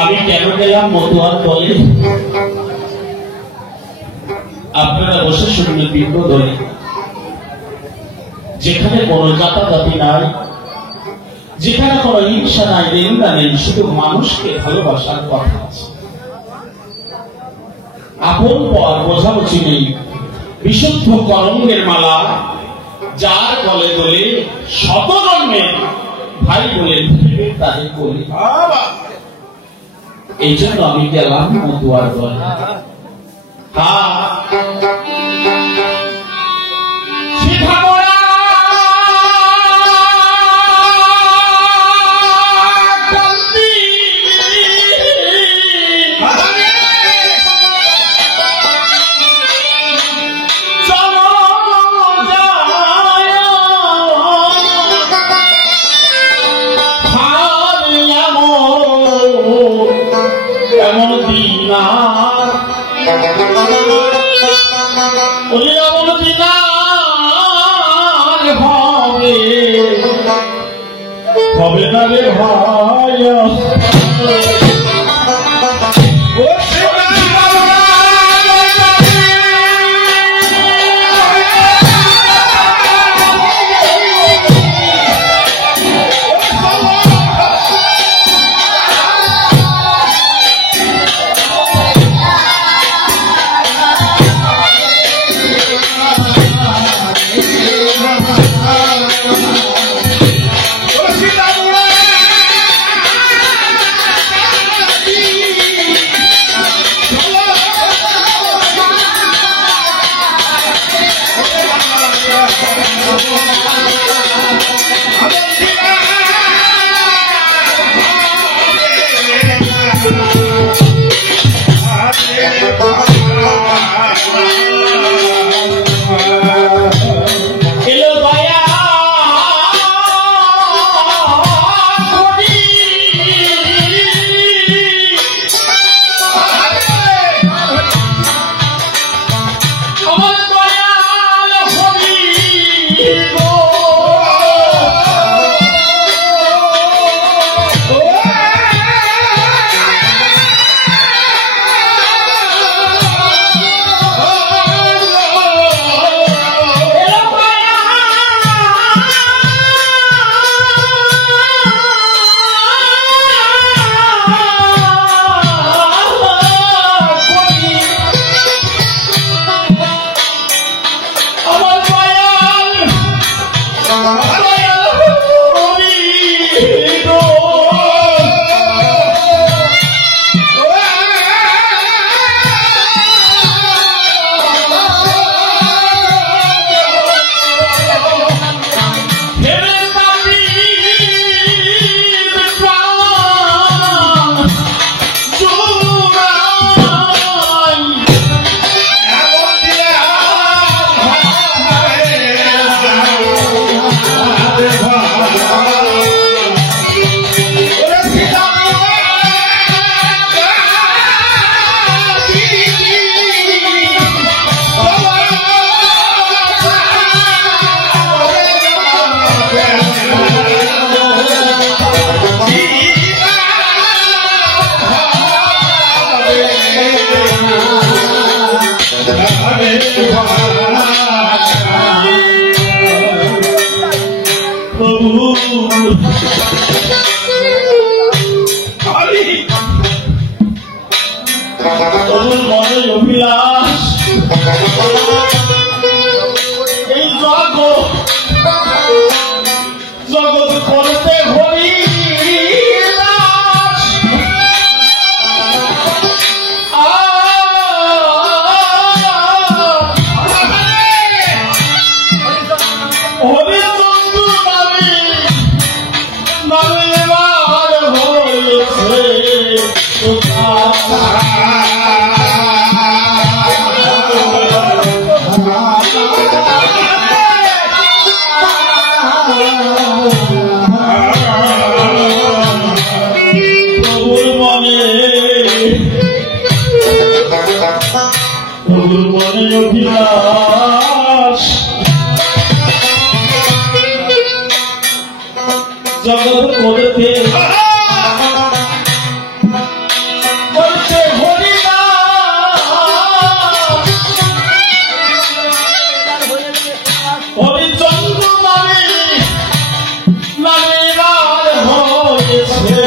আমি কেন গেলাম মতুয়ার দলে? আপনারা বসে শুনলে বিন্দু দলে, যেখানে কোনো জাতাজাতি নাই, যেখানে কোনো হিংসা নাই, নিন্দা নেই, শুধু মানুষকে ভালোবাসার কথা আছে। আপন পর বোঝাবুঝি নেই, বিশুদ্ধ করঙ্গের মালা যার গলে দোলে, শত জন্মে ভাই বলে তাদের বলি। এই জন্য আমি গেলাম মতুয়ার দলে। হবে না রে ভাই, জগৎ করতে হরি জগৎ করতে হরিচন্দ্র নামের হয়েছে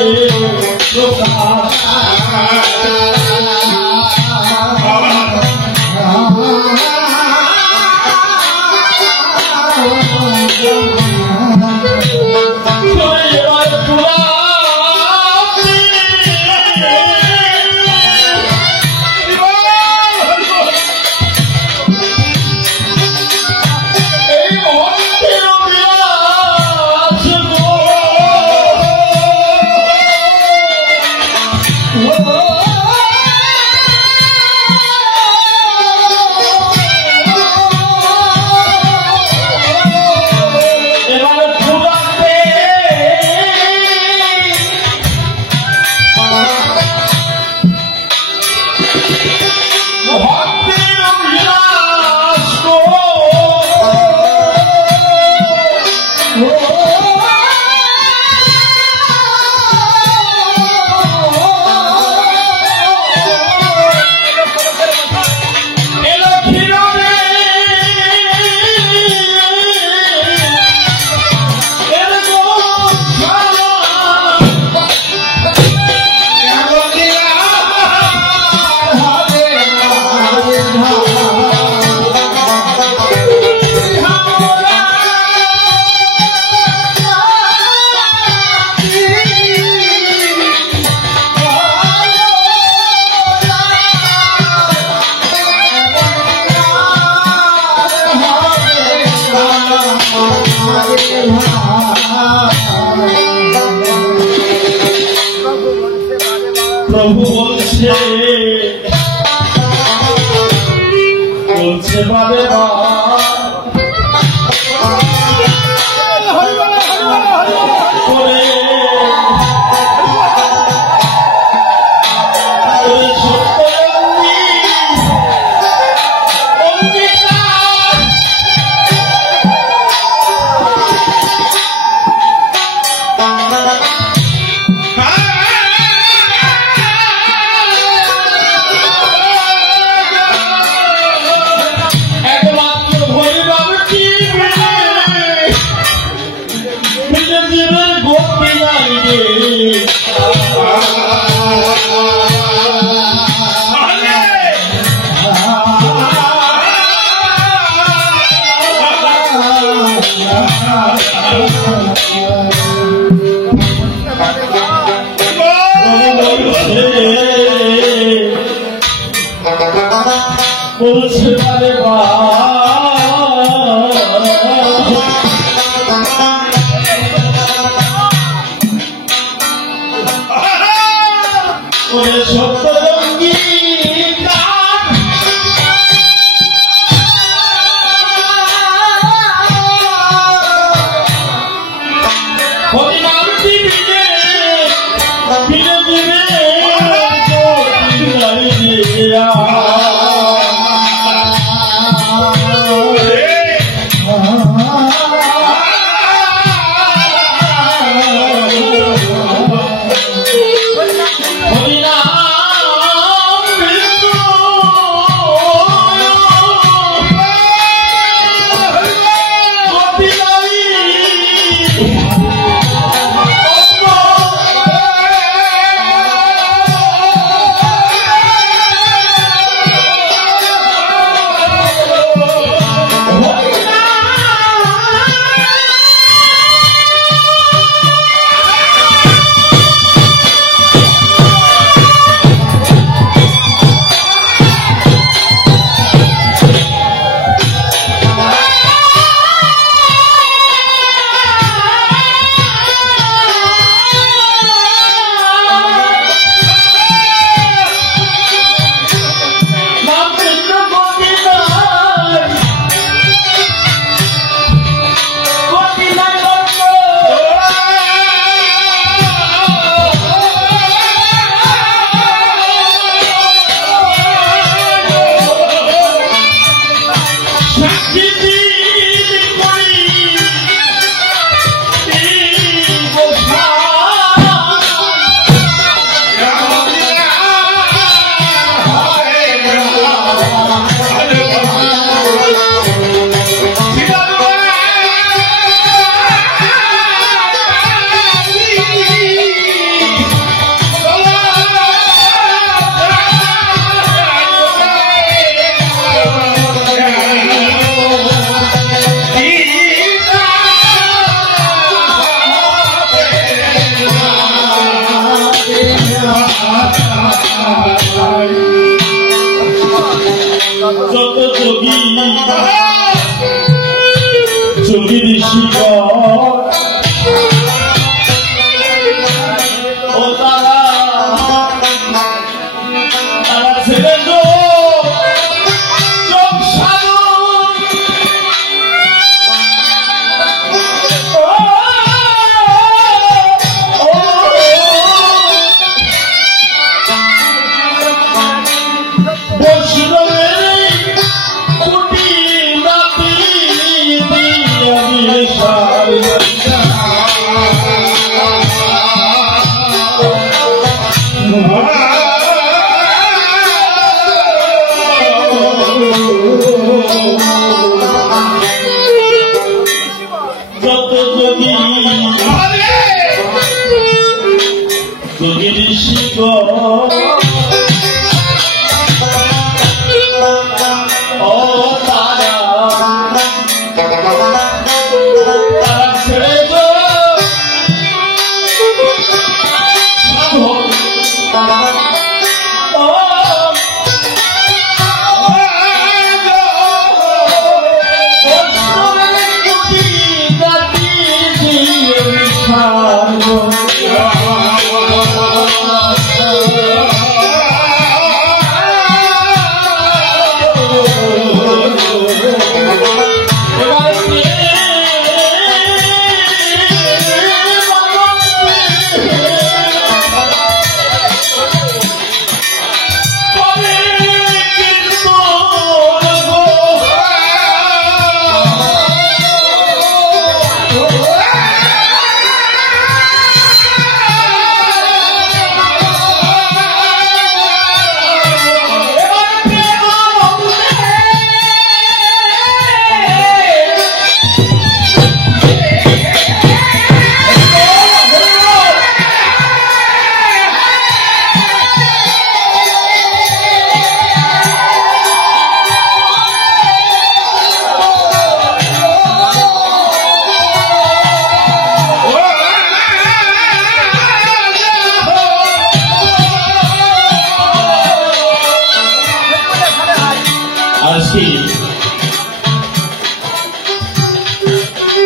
প্রভু বলছে বারে বলছে বারে সত্যরঙ্গী হরিনাম দিবে ফিরে দিবে যোগী যোগী ঋষি ও তারা তারা ছেলে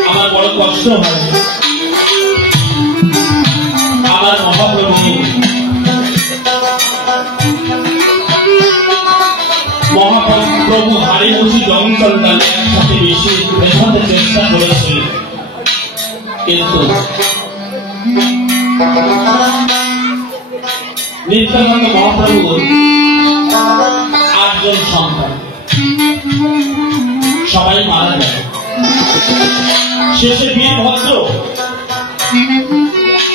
আমার বড় কষ্ট হয় আমার মহাপ্রভু হারি বসি জঙ্গল ডালে একসাথে বেশি মেশাতে চেষ্টা করেছিল, কিন্তু নিত্যানন্দ মহাপ্রভুর 8 জন সন্তান সবাই মারা যায়। শেষে বীরভদ্র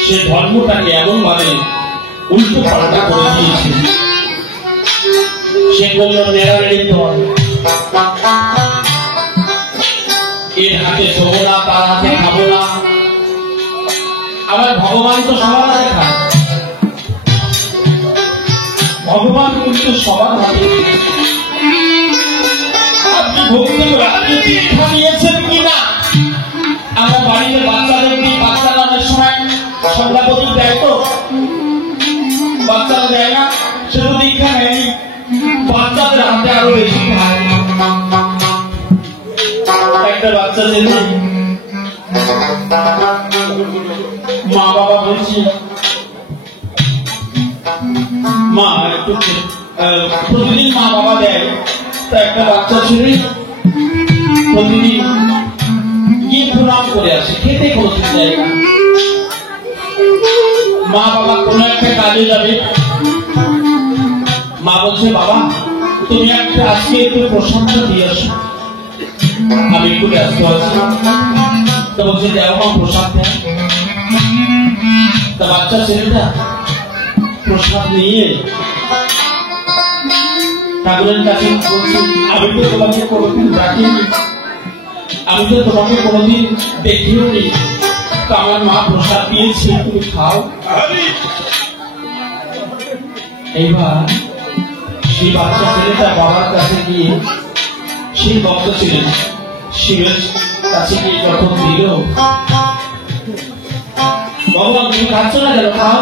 সে ধর্মটাকে এমন ভাবে উল্টো পাল্টা করে দিয়েছে, সে বলল নেড়ানেড়ি দল, এর হাতে শোবো না, তার হাতে খাবো না। আবার ভগবান তো সবার হাতে খায়, ভগবান কিন্তু সবার হাতে। আপনি ভক্তি দীক্ষা নিয়েছেন কিনা? আমার বাড়িতে বাচ্চাদের দিয়ে বাচ্চারা অনেক সময় সন্ধ্যাপতি দেয়, তো বাচ্চারা দেয় না, সে তো দীক্ষা নেয়নি, বাচ্চাদের হাতে আরো বেশি খায়। একটা বাচ্চা ছিল, মা বাবা বলছি মা একটু প্রতিদিন মা বাবা দেয়, তা একটা বাচ্চা ছিল প্রতিদিন কি প্রণাম করে আসে, খেতে কোনো জায়গা। মা বাবা কোন একটা কাজে যাবে, মা বলছে বাবা তুমি একটা আজকে একটু প্রশংসা দিয়ে আসো, আমি একটু ব্যস্ত আছি। তো বলছে দেও মা প্রসাদ দেয়। তা বাচ্চা ছেলেটা প্রসাদ নিয়ে ঠাকুরের কাছে বলছি আমি তো তোমাকে কোনোদিন রাখিনি, আমি তো তোমাকে কোনোদিন দেখিও নি, তো আমার মা প্রসাদ দিয়েছে তুমি খাও। এইবার সেই বাচ্চা ছেলেটা বাবার কাছে গিয়ে, সেই ভক্ত ছিলেন, শিবের কাছে গিয়ে যখন দিল, ভগবান তুমি খাচ্ছ না কেন, খাও।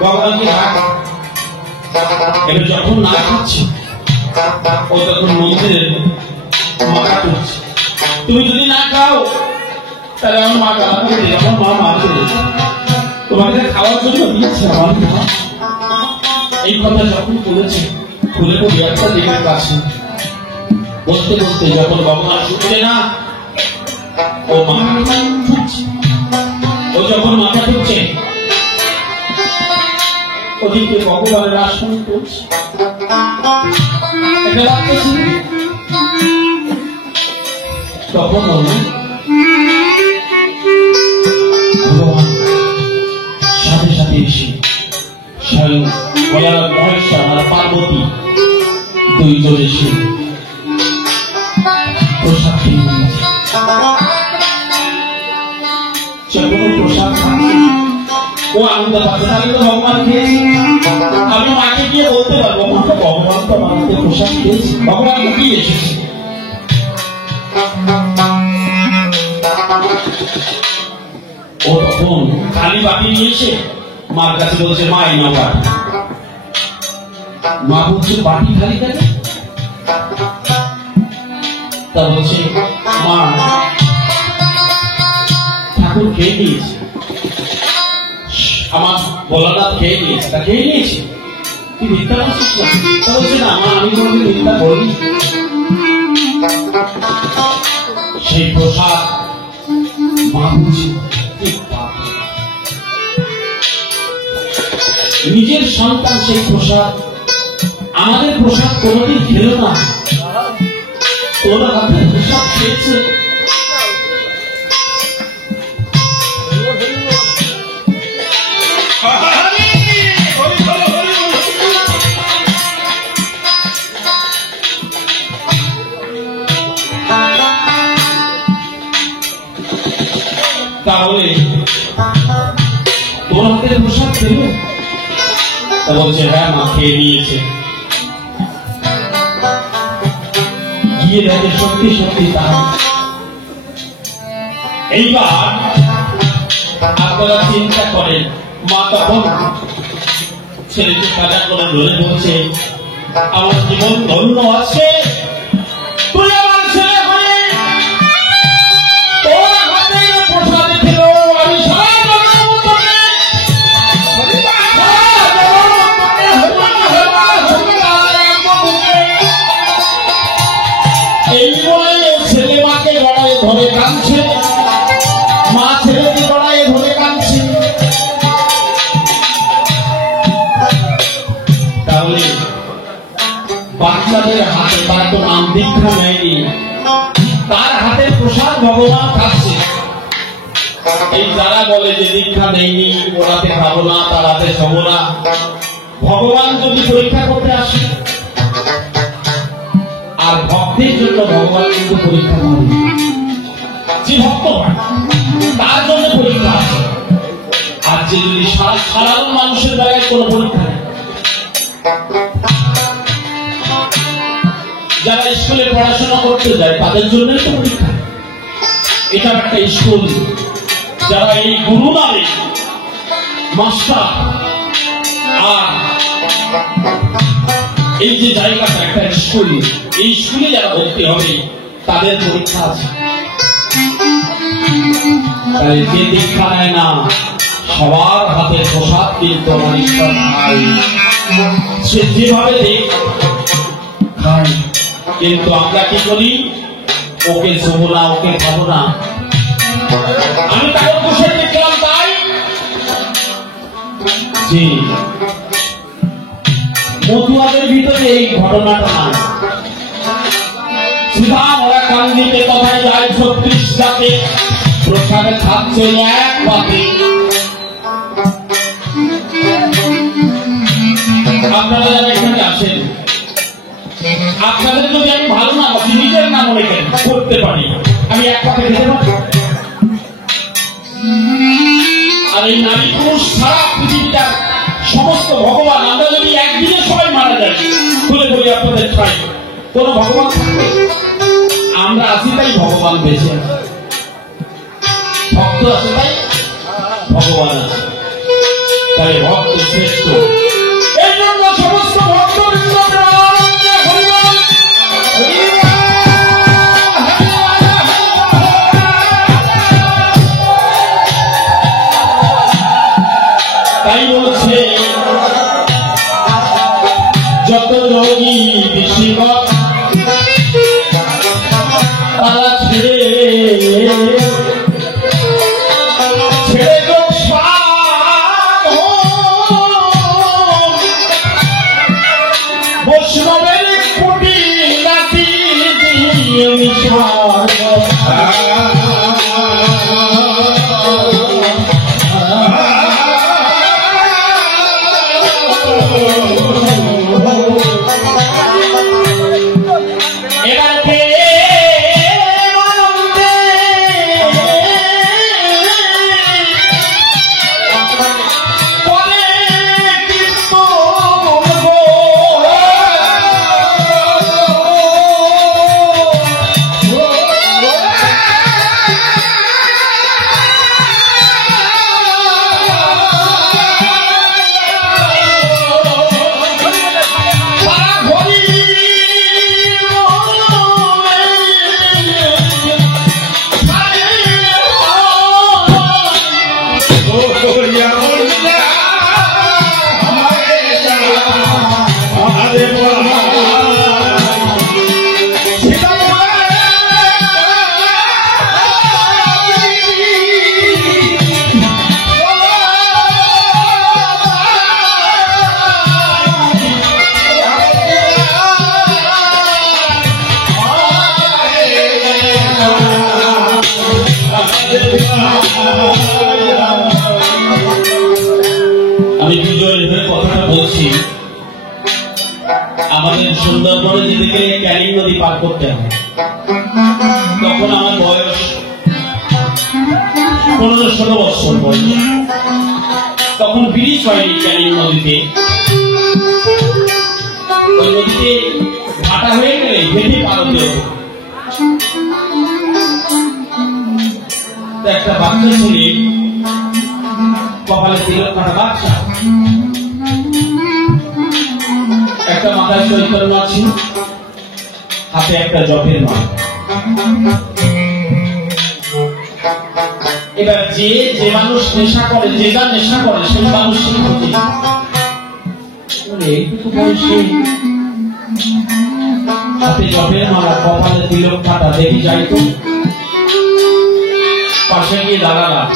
ভগবান কি খায়? এবার যখন না খাচ্ছি ও তখন মন্দিরে মাথা তুলছে। তুমি যদি না খাও তাহলে আমার মা গালা দেবে, আমার মা মারবে, তোমাকে খাওয়ার জন্য দিয়েছে আমার মা। এই কথা যখন বলেছে খুলে খুলে একটা দেবের কাছে বলতে বলতে যখন ভগবান শুনছে না, ও মাথা ঠুকছে। ও যখন মাথা ঠুকছে ওদিকে ভগবানের আসন করছে। তখন ভগবান সাথে সাথে এসে স্বয়ং বলার মহেশ্বর আর পার্বতী দুইজন এসে প্রসাদ খেয়ে নিয়েছে। যখন প্রসাদ খাচ্ছে ও আনন্দ পাচ্ছে, তাহলে তো ভগবান খেয়েছে। আমি মাকে গিয়ে বলতে পারবো ভগবান তো আমাকে প্রসাদ খেয়েছে, ভগবান লুকিয়ে এসেছে। ও তখন খালি বাটি নিয়ে এসে মার কাছে বলছে, মা এই নাও বাটি। মা বলছে, বাটি খালি কেন? তা বলছে, মা ঠাকুর খেয়ে নিয়েছে, আমার ভোলানাথ খেয়ে নিয়েছে। তা খেয়ে নিয়েছে, তুই মিথ্যা বলছিস না? তা বলছে, না মা আমি কোনোদিন মিথ্যা বলি। সেই প্রসাদ মা বলছে, নিজের সন্তান সেই প্রসাদ, আমাদের প্রসাদ কোনদিন খেল না, তোর হাতে প্রসাদ খেয়েছে। তাহলে তোর হাতের প্রসাদ খেল? তা বলছে, হ্যাঁ মা খেয়ে নিয়েছে। গিয়ে দেখে সত্যি সত্যি তার। এইবার আপনারা চিন্তা করেন, মা তখন ছেলেকে কাজা করে ধরে বলছে, আমার জীবন ধন্য আছে, তুই আমার ছেলে হয়ে তোর হাতে প্রসাদ খেল, আমি এই বলে ছেলে মাকে গড়ায় ধরে কাঁদছে, মা ছেলেকে গড়ায় ধরে কাঁদছে। তাহলে বাচ্চাদের হাতে, তার তো নাম দীক্ষা নেয়নি, তার হাতে প্রসাদ ভগবান খাচ্ছে। এই যারা বলে যে দীক্ষা নেয়নি, ওরাতে খাবো না, তার হাতে খাবো না, ভগবান যদি পরীক্ষা করতে আসে, আর ভক্তের জন্য ভগবান কিন্তু পরীক্ষা করে, যে ভক্ত হয় তার জন্য পরীক্ষা আছে। আর যে যদি সাধারণ মানুষের বেলায় কোনো পরীক্ষা নেই, যারা স্কুলে পড়াশোনা করতে যায় তাদের জন্যই তো পরীক্ষা। এটা একটা স্কুল, যারা এই গুরু নামে মাস্টার, আর এই যে জায়গাটা একটা স্কুল, এই স্কুলে যারা ভর্তি হবে তাদের পরীক্ষা আছে। তাই যে দীক্ষা নেয় না, সবার হাতে প্রসাদ কিন্তু আমার ঈশ্বর খায়, সে যেভাবে দেখ খায়। কিন্তু আমরা কি করি, ওকে শোবো না, ওকে খাবো না। আমি তাকে বসে দেখলাম তাই যে মতুয়াদের ভিতরে এই ঘটনাটা নাই। সুধা ওরা কান্দিতে কথায় যায় 36 জাতে, প্রসাদে খাচ্ছে এক পাতে। আপনারা যারা এখানে আসেন, আপনাদের যদি আমি ভালো না বাসি, নিজের নাম লেখে করতে পারি, আমি এক পাতে খেতে পারি। আর এই নারী পুরুষ সারা পৃথিবীটা সমস্ত ভগবান, আমরা যদি একদিনে সবাই মারা যাই, খুলে বলি আপনাদের ট্রাই, কোন ভগবান থাকবে? আমরা আছি তাই ভগবান বেঁচে আছে, ভক্ত আছে তাই ভগবান আছে। তাই ভক্ত শ্রেষ্ঠ। এই জন্য সমস্ত ভক্তবৃন্দ তাই বলছে যত রোগী বেশিরভাগ তারা ছেড়ে বৈষ্ণবের কোটি নাতি আমি বিজয়ের হয়ে কথাটা বলছি। আমাদের সুন্দরবনে যেতে গেলে ক্যানিং নদী পার করতে হয়। তখন আমার বয়স 15-16 বছর বয়স। তখন ব্রিজ হয়নি ক্যানিং নদীতে। ওই নদীতে ভাটা হয়ে গেলে হেঁটে পার হতে হতো। একটা বাচ্চা ছেলে কপালে তিলক কাটা বাচ্চা, একটা মাথায় চৈতন্য মাছি, হাতে একটা জপের মাল। এবার যে মানুষ নেশা করে, যে যা নেশা করে সেই মানুষ এইটুকু বয়সে হাতে জপের মালা, কপালে তিলক কাটা দেখি যাইতো। পাশে গিয়ে দাঁড়ালাম।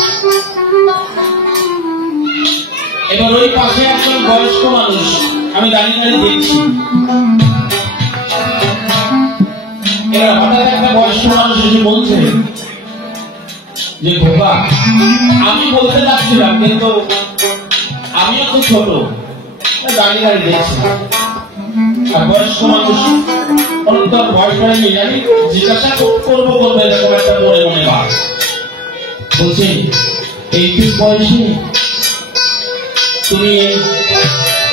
এবার ওই পাশে একজন বয়স্ক মানুষ, আমি দাঁড়িয়ে দাঁড়িয়ে দেখছি। এবার হঠাৎ একটা বয়স্ক মানুষ এসে বলছে যে বাবা, আমি বলতে যাচ্ছিলাম কিন্তু আমিও তো ছোট, দাঁড়িয়ে দাঁড়িয়ে দেখছি। আর বয়স্ক মানুষ অনেক ভয় করে নিয়ে আমি জিজ্ঞাসা করবো এরকম একটা মনে মনে ভাব। বলছে এইটুক বয়সে তুমি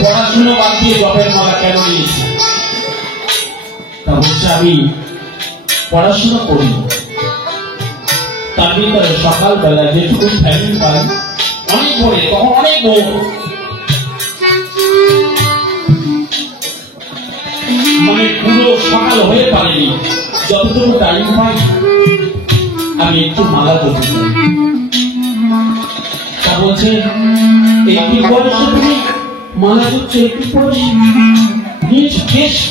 পড়াশোনা বাদ দিয়ে জপের মালা কেন নিয়েছি? তা বলছে আমি পড়াশোনা করি, তার ভিতরে সকালবেলা যেটুকু ফ্যামিলি পাই অনেক পড়ে, তখন অনেক বউ, মানে পুরো সকাল হয়ে পারেনি, যতটুকু টাইম পাই আমি একটু মালা জপতে চাই। তা বলছে একটু বয়সে তুমি মালা জপছো, একটু বয়সে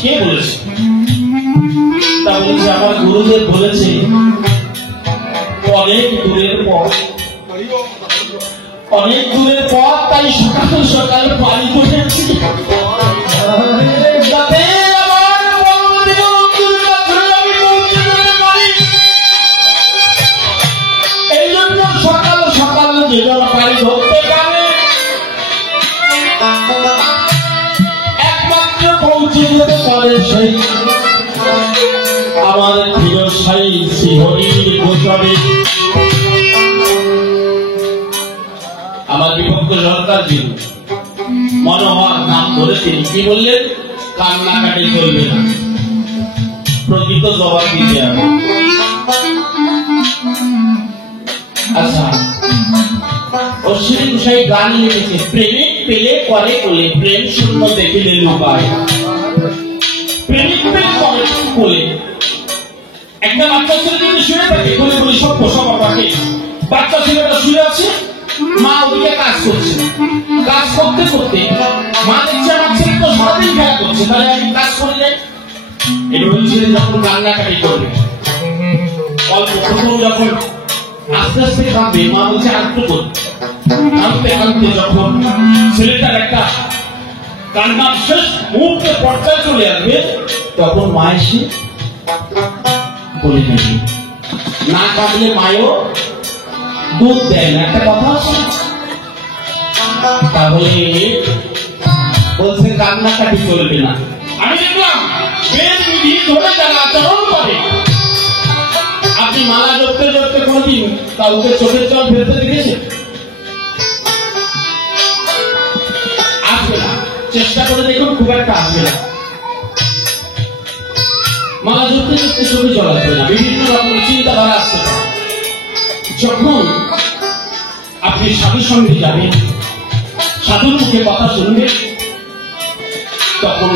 কে বলেছে? তা বলছে আমার গুরুদেব বলেছে অনেক দূরের পথ, অনেক দূরের পথ, তাই সকাল সকাল পানি তুলেছি যাতে এই জন্য সকাল সকাল যেজন পানি ধরতে পারে একমাত্র পৌঁছে যেতে পারে সেই আমার ফিরোজশাহী শ্রীহরির গোচরে। আমার বিভক্ত সরকার জি মনোহর নাম বলে তিনি কি বললেন, কান্নাকাটি চলবে না, প্রকৃত জবাব দিতে হবে। আচ্ছা, অশ্বিনী গোসাই গান লিখেছে, প্রেমিক পেলে করে কোলে, প্রেম শূন্য দেখিলে লুকায়। প্রেমিক পেলে করে কোলে, একটা বাচ্চা ছেলে যদি শুয়ে থাকে কোলে কোলে সব পোষা বাবাকে, বাচ্চা ছেলেটা শুয়ে আছে, মা ওদিকে কাজ করছে, কাজ করতে মা দেখছে আমার ছেলে তো সারাদিন খেলা করছে, তাহলে আমি কাজ করে যাই। এভাবে ছেলে যখন কান্নাকাটি করবে, অল্প প্রথম যখন আস্তে আস্তে কাঁদবে, মা বলছে আরেকটু করতে, কাঁদতে কাঁদতে যখন ছেলেটার একটা কান্নার শেষ মুহূর্তে পর্যায়ে চলে আসবে, তখন মা এসে বলে নেবে। না কাঁদলে মায়ও দুধ দেয় না, একটা কথা আছে। তাহলে বলছে কান্নাকাটি চলবে না। আমি দেখলাম বেশ বিধি ধরে যারা আচরণ করে, আপনি মালা জপতে জপতে কোনদিন কাউকে চোখের জল ফেলতে দেখেছেন? আসবে না, চেষ্টা করে দেখুন, খুব একটা আসবে না। মালা জপতে জপতে চোখে জল আসবে না, বিভিন্ন রকমের চিন্তাধারা আসতে পারে। যখন আপনি সাধুর সঙ্গে যাবেন, সাধুর মুখে কথা শুনবেন, তখন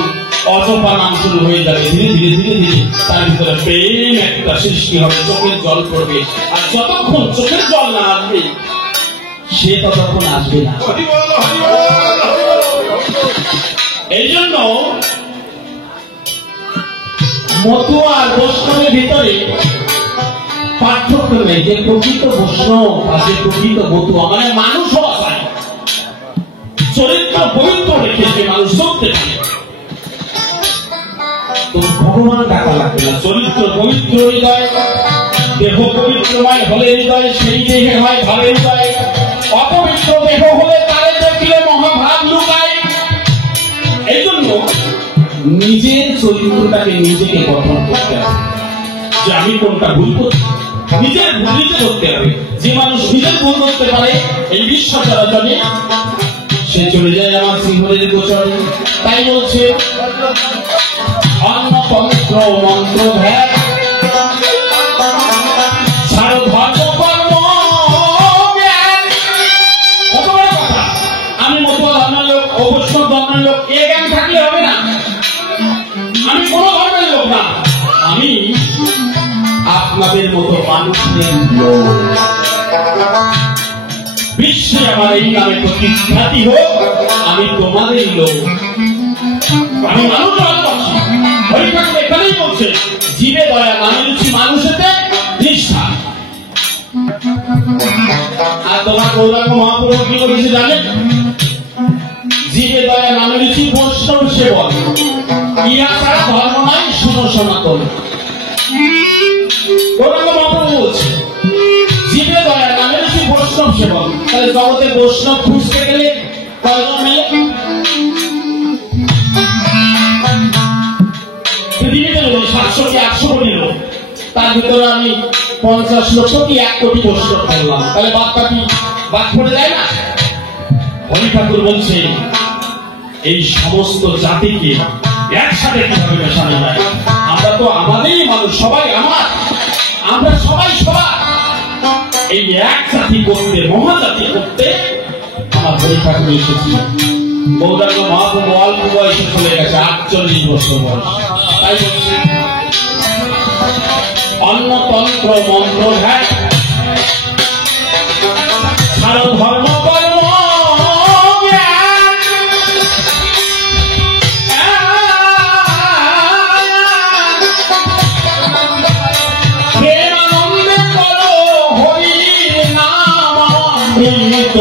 অজপা নাম শুরু হয়ে যাবে। ধীরে ধীরে ধীরে ধীরে তার ভিতরে প্রেম একটা সৃষ্টি হবে, চোখের জল পড়বে। আর যতক্ষণ চোখের জল না আসবে, সে ততক্ষণ আসবে না। এই জন্য মতুয়া আর বৈষ্ণবের ভিতরে পার্থক্য নেই। যে প্রকৃত বৈষ্ণব আর যে প্রকৃত মতুয়া, মানে মানুষ হওয়া চায়, চরিত্র পবিত্র রেখে যে মানুষ চলতে পারে, তো ভগবান টাকা লাগবে না। চরিত্র পবিত্র হৃদয়, দেহ পবিত্রময় হলে হৃদয়, সেই দেহে হয় ভাবে হৃদয়। অপবিত্র দেহ হলে তারে দেখলে মহাভাব লুকায়। এই জন্য নিজের চরিত্রটাকে নিজেকে গঠন করতে হবে, যে আমি কোনটা ভুল করছি, নিজের ভুল নিজে করতে হবে। যে মানুষ নিজের ভুল করতে পারে এই বিশ্ব চরাচরে, সে চলে যায় আমার শ্রীহরির গোচরে। তাই বলছে অন্ন তন্ত্র মন্ত্র ভ্যাট, ছাড়ো ধর্ম কর্ম জ্ঞান। কত বড় কথা! আমি মতুয়া ধর্মের লোক, অবশ্য ধর্মের লোক, এ জ্ঞান থাকলে হবে না। আমি কোন ধর্মের লোক না, আমি আপনাদের মতো মানুষের লোক। বিশ্বে আমার এই নামে প্রতিখ্যাতি হোক, আমি তোমাদের লোক। আমি মানুষ ভালোবাসি। হরিঠাকুর এখানেই বলছে, জীবে দয়া নামে রুচি, মানুষেতে নিষ্ঠা। আর তোমার গৌরাঙ্গ মহাপ্রভু কি বলেছে জানেন? জীবে দয়া নামে রুচি, বৈষ্ণব সেবন, ইহা ছাড়া ধর্ম নাই, শুনো সনাতন। গৌরাঙ্গ মহাপ্রভু বলছে জীবে দয়া নামে রুচি, বৈষ্ণব সেবন। তাহলে জগতে বৈষ্ণব খুঁজতে গেলে কয়জন মেলে? পৃথিবীতে 700 কি 800 কোটি লোক, তার ভিতরে আমি 50 লক্ষ কি 1 কোটি বৈষ্ণব করলাম, তাহলে বাদ পড়ে যায় না? হরি ঠাকুর বলছে এই সমস্ত জাতিকে একসাথে কিভাবে মেশানো যায়? আমরা তো আমাদেরই মানুষ, সবাই আমার, আমরা সবাই সবার। এই এক জাতি করতে, মহাজাতি করতে আমার হরি ঠাকুর এসেছে। গৌরাঙ্গ মহাপ্রভু অল্প বয়সে চলে গেছে, 48 বছর বয়স। তাই বলছে অন্ন তন্ত্র মন্ত্র ভ্যাট, ছাড়ো ধর্ম কর্ম জ্ঞান। প্রেমানন্দে করো হরি নাম অমৃত।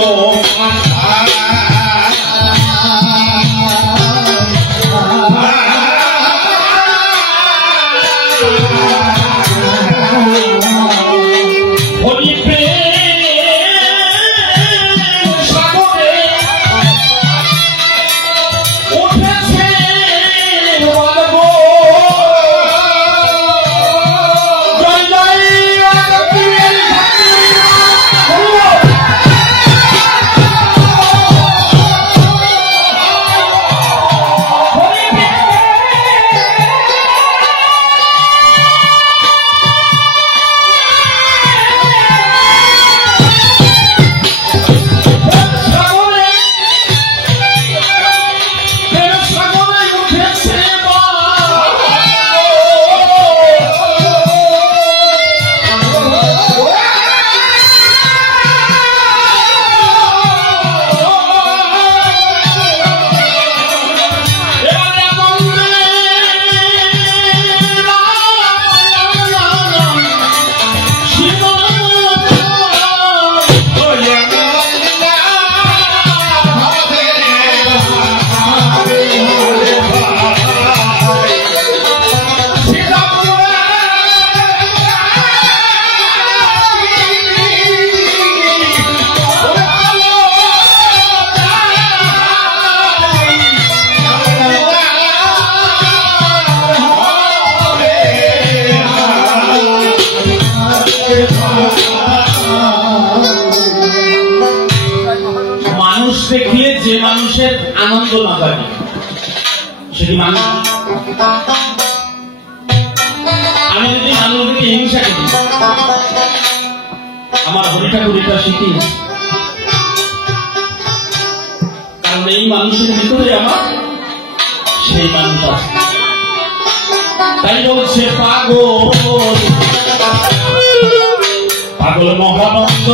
যে মানুষের আনন্দ না থাকে সেটি মানুষ। আমি যদি মানুষকে হিংসা করি, আমার হরি ঠাকুর এটা শিখি, কারণ এই মানুষের ভিতরে আমার সেই মানুষ আছে। তাই বলছে পাগল পাগল মহানন্দ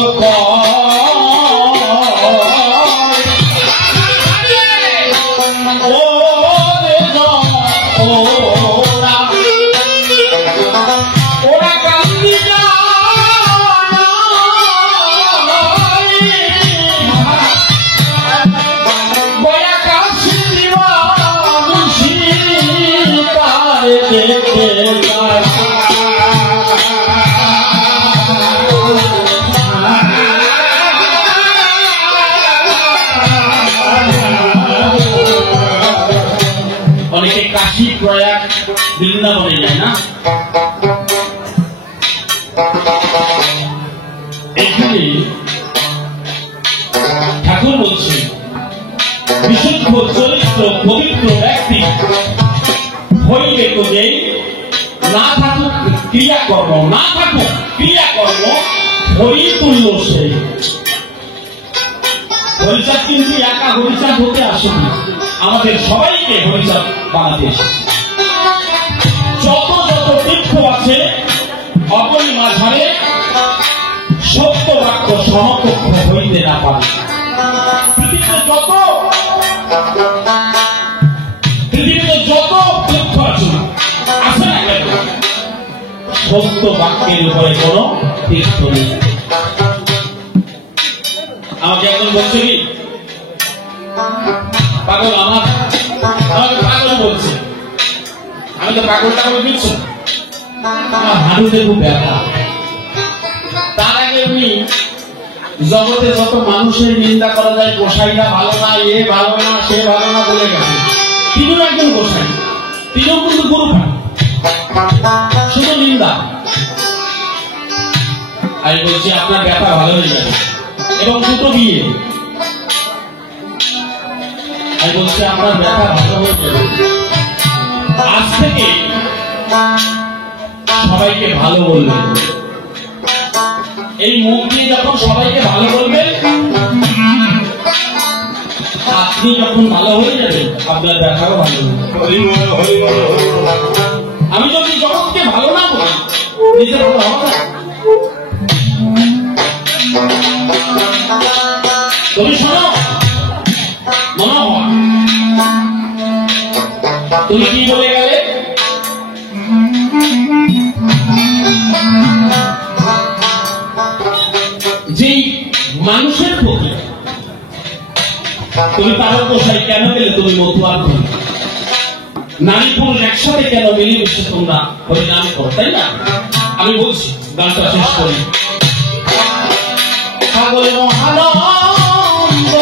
অনেকে কাশী প্রয়াগ বৃন্দাবনে যায় না, এখানে ঠাকুর বলছে বিশুদ্ধ চরিত্র পবিত্র ব্যক্তি হইলে তো যে না থাকুক ক্রিয়াকর্ম, না থাকুক ক্রিয়াকর্ম হরি তুল্য সেই। হরিচাঁদ কিন্তু একা হরিচাঁদ হতে আসেনি, আমাদের সবাইকে হরিচাঁদ বানাতে এসেছে। যত যত তীর্থ আছে অপরিমাঝারে সত্য বাক্য সমকক্ষ হইতে না পারে। পৃথিবীতে যত তীর্থ আছে না কেন সত্য বাক্যের উপরে কোন তীর্থ নেই। আমাকে একজন বলছে কি পাগল, আমাকে পাগল বলছে, আমি তো পাগল টাগল দিচ্ছি, আমার হাঁটুতে খুব ব্যথা। তার আগে উনি জগতে যত মানুষের নিন্দা করা যায়, গোসাইটা ভালো না, এ ভালো না, সে ভালো না বলে গেছে, তিনিও একজন গোসাই, তিনিও কিন্তু গুরু পান, শুধু নিন্দা। আমি বলছি আপনার ব্যথা ভালো হয়ে যাবে, এবং দুটো বিয়ে। আমি বলছি আপনার ব্যথা ভালো হয়ে যাবে, আজ থেকে সবাইকে ভালো বলবেন। এই মুখ দিয়ে যখন সবাইকে ভালো বলবেন, আপনি যখন ভালো হয়ে যাবেন আপনার ব্যথাও ভালো হবে। আমি যদি জগৎকে ভালো না বলি, নিজে ভালো হবে না। তুমি শোনো, মনে হয় তুমি কি বলে গেলে, যে মানুষের প্রতি তুমি তারক গোসাই কেন গেলে, তুমি মতুয়ার করি, নারী পুরুষ একসাথে কেন মিলেমিশে তোমরা হরিনাম করো, তাই না? আমি বলছি, গানটা শেষ করি। পাগল মহানন্দ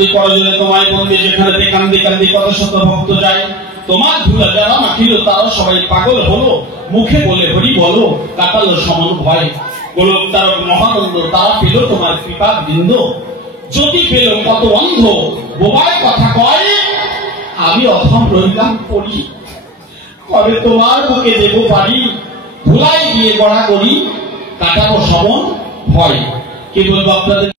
কান্দি প্রয়োজনে তোমায় বন্দি, যেখানে কান্দি কান্দি কত শত ভক্ত যায়। তোমার ধুলা যারা মাখিল তারা সবাই পাগল হলো, মুখে বলে হরি বলো কাটালো সমন ভয়। গোলক তারক মহানন্দ তারা পেল তোমার কৃপা বৃন্দ, যদি পেল কত অন্ধ বোবায় কথা কয়। আমি অথম রইলাম পড়ি, কবে তোমার বুকে দেব পারি, ভুলাই দিয়ে গড়া করি কাটাবো সমন ভয়। কি বলবো আপনাদের?